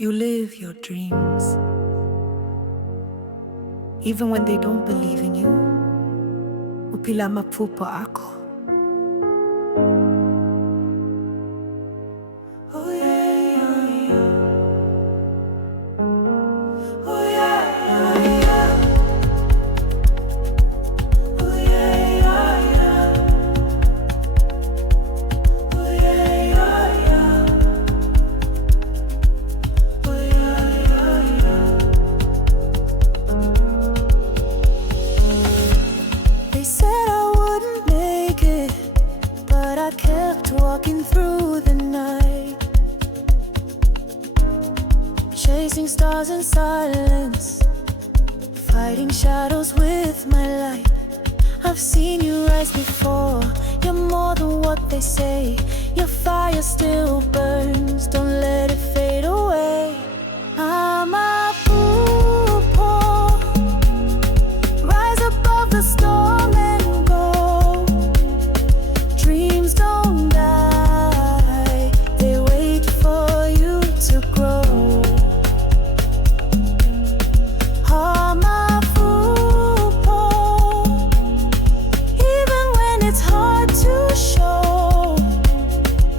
You live your dreams, even when they don't believe in you. Uphila amaphupho akho. Oh yeah, yeah, yeah. Oh yeah, yeah, yeah. Oh yeah, yeah, yeah. Oh yeah, yeah, yeah. Oh yeah, yeah, yeah. They said I wouldn't make it, but I kept walking through the night, chasing stars in silence, fighting shadows with my light. I've seen you rise before. You're more than what they say. Your fire still burns, don't let it fade away. Amaphupho, rise above the storm and go. Dreams don't die, they wait for you to grow. Amaphupho, even when it's hard to show.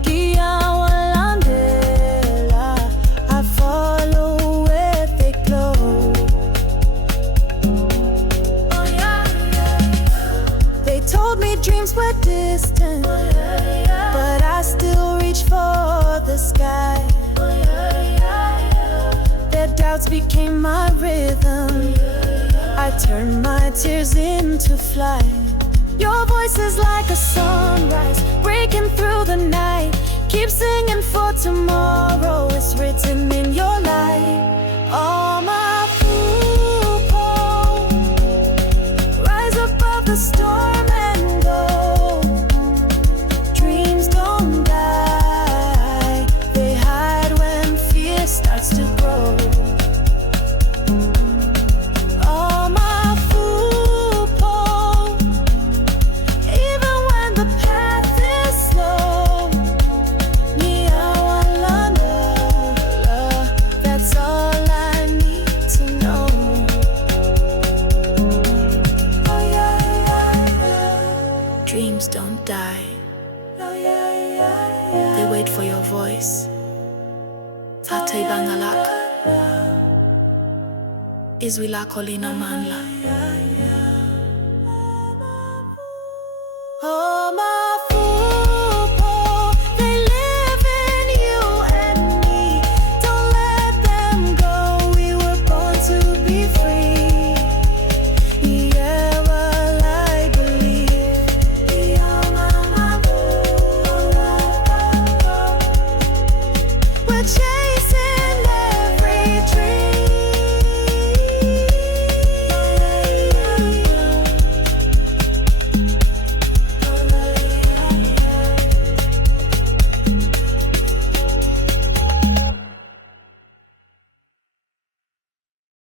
Ngiyawalandela, I follow where they go. Oh yeah, yeah. They told me dreams were distant, but I still reach for the sky. Their doubts became my rhythm. I turned my tears into flight. Your voice is like a sunrise, breaking through the night. Keep singing for tomorrow, it's written in your light. Amaphupho, rise above the storm and go. Dreams don't die, they hide when fear starts to grow. Amaphupho, even when the path is slow. Ngiyawalandela, that's all I need to know. Oh yeah, yeah, yeah. Dreams don't die, oh yeah, yeah, yeah. They wait for your voice. Thatha ibanga lakho, izwi lakho linamandla.